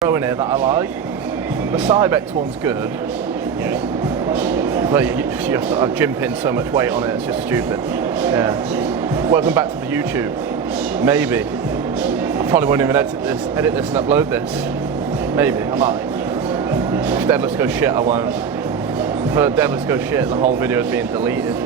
in here that I like. The Cybex one's good. Yeah. But you have to gym pin so much weight on it, it's just stupid. Yeah. Welcome back to the YouTube. Maybe. I probably won't even edit this and upload this. Maybe, I might. If Deadlifts go shit, I won't. If Deadlifts go shit, the whole video is being deleted.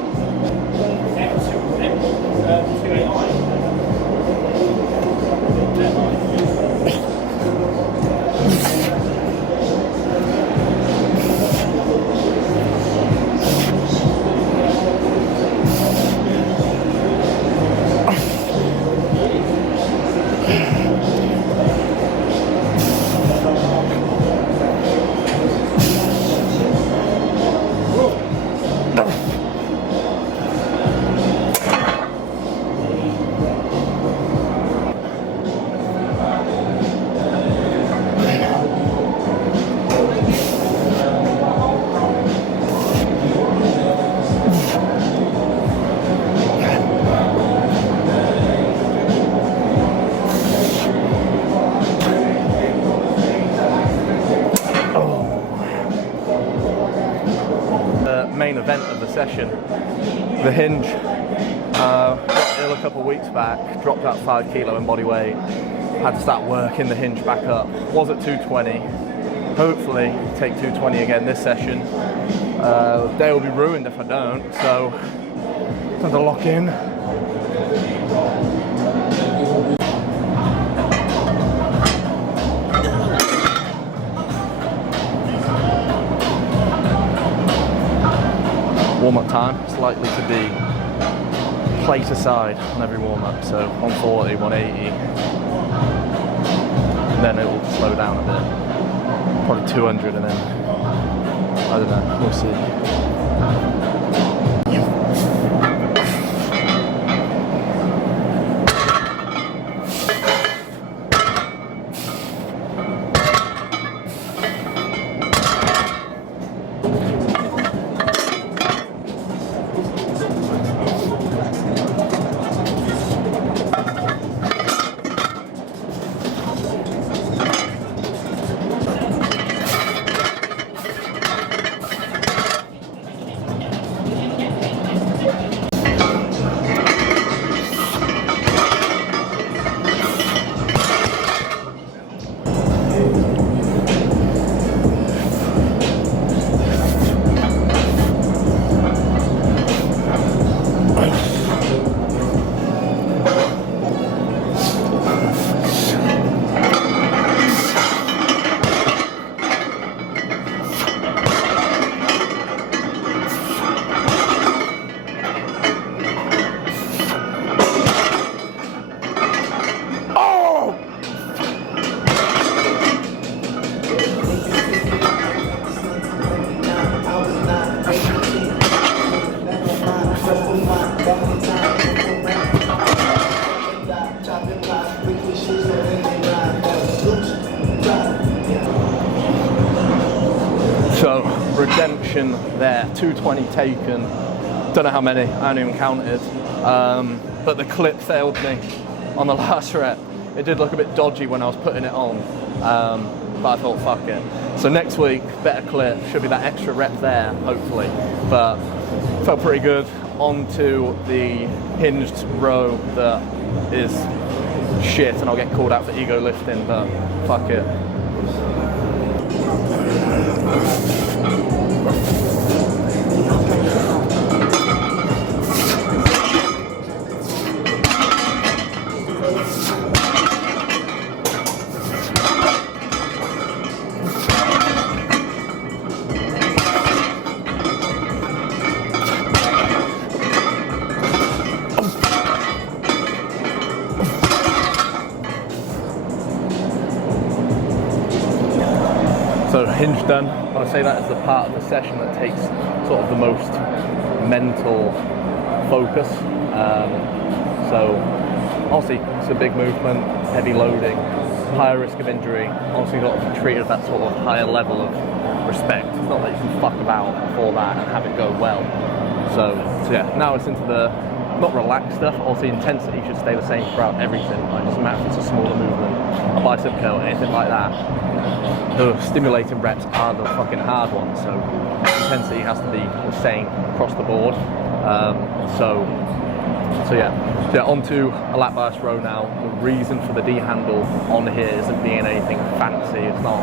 Main event of the session, the Hinge. Got ill a couple of weeks back, dropped out 5 kilo in body weight, had to start working the Hinge back up. Was at 220, hopefully take 220 again this session. The day will be ruined if I don't, so time to lock in. Warm-up time is likely to be plate aside on every warm-up, so 140, 180, and then it will slow down a bit, probably 200, and then, I don't know, we'll see. So, redemption there, 220 taken, don't know how many, I haven't even counted, but the clip failed me on the last rep. It did look a bit dodgy when I was putting it on, but I thought fuck it. So next week, better clip, should be that extra rep there, hopefully, but felt pretty good. On to the hinged row that is shit, and I'll get called out for ego lifting, but fuck it. So Hinge done. I say that is the part of the session that takes sort of the most mental focus. So obviously it's a big movement, heavy loading, higher risk of injury. Obviously you've got to be treated at that sort of higher level of respect. It's not that you can fuck about before that and have it go well. So yeah, now it's into the not relaxed stuff, also the intensity should stay the same throughout everything. Like, it doesn't matter if it's a smaller movement, a bicep curl, anything like that. The stimulating reps are the fucking hard ones, so intensity has to be the same across the board. So yeah, onto a lat bias row now. The reason for the D handle on here isn't being anything fancy. It's not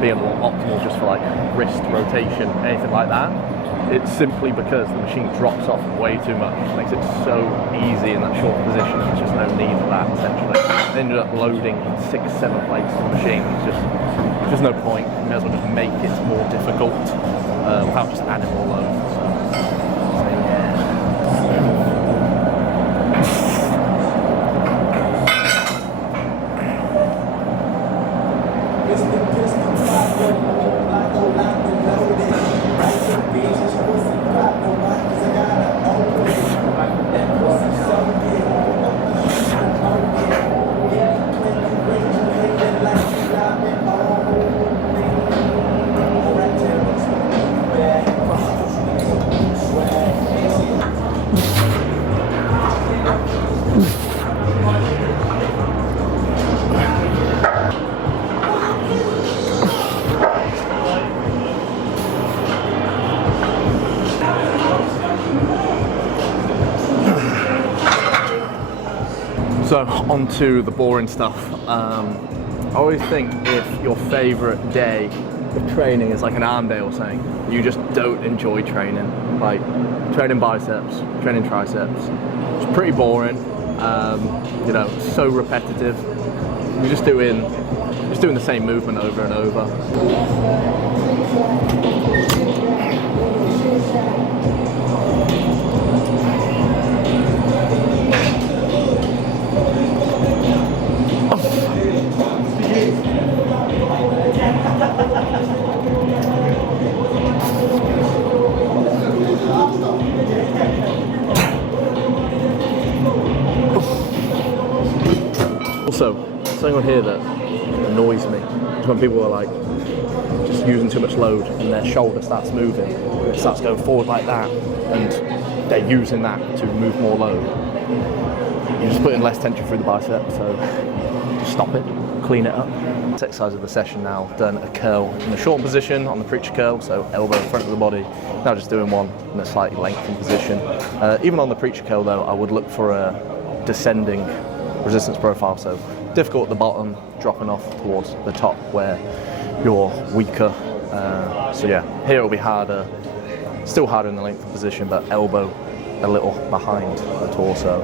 being optimal just for like wrist rotation, anything like that. It's simply because the machine drops off way too much. It makes it so easy in that short position, and there's just no need for that, essentially. I ended up loading 6-7 plates on the machine. It's just no point. You may as well just make it more difficult without just adding more load. So yeah. So onto the boring stuff. I always think if your favourite day of training is like an arm day or something, you just don't enjoy training. Like training biceps, training triceps, it's pretty boring. You know, so repetitive. You're just doing the same movement over and over. Also, something on here that annoys me is when people are like just using too much load and their shoulder starts moving and it starts going forward like that, and they're using that to move more load. You're just putting less tension through the bicep, so just stop it, clean it up. This exercise of the session now, done a curl in a short position on the preacher curl, so elbow in front of the body. Now just doing one in a slightly lengthened position. Even on the preacher curl though, I would look for a descending resistance profile, so difficult at the bottom, dropping off towards the top where you're weaker. So yeah, here it'll be harder, still harder in the lengthened position, but elbow a little behind the torso.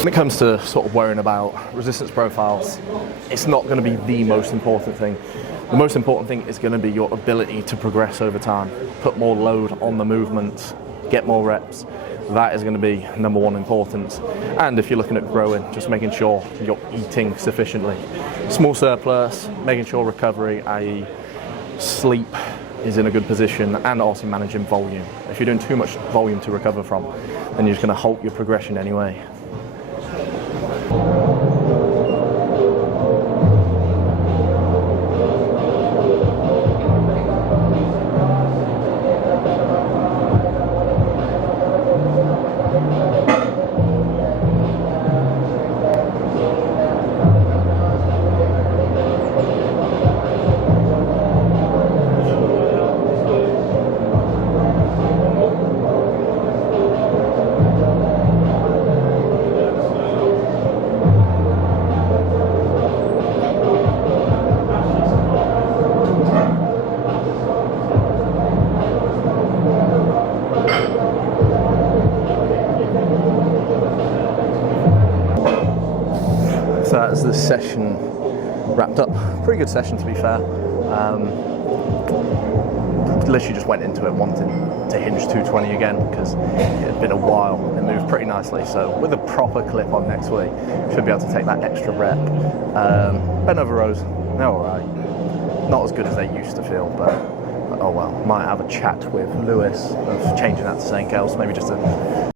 When it comes to sort of worrying about resistance profiles, it's not going to be the most important thing. The most important thing is going to be your ability to progress over time, put more load on the movement, get more reps. That is going to be number one importance. And if you're looking at growing, just making sure you're eating sufficiently. Small surplus, making sure recovery, i.e. sleep, is in a good position, and also managing volume. If you're doing too much volume to recover from, then you're just going to halt your progression anyway. So that's the session wrapped up. Pretty good session, to be fair. Literally just went into it wanting to hinge 220 again because it had been a while. It moved pretty nicely. So with a proper clip on next week, should be able to take that extra rep. Bent over rows, they're all right. Not as good as they used to feel, but oh well, might have a chat with Lewis of changing that to something else, maybe just a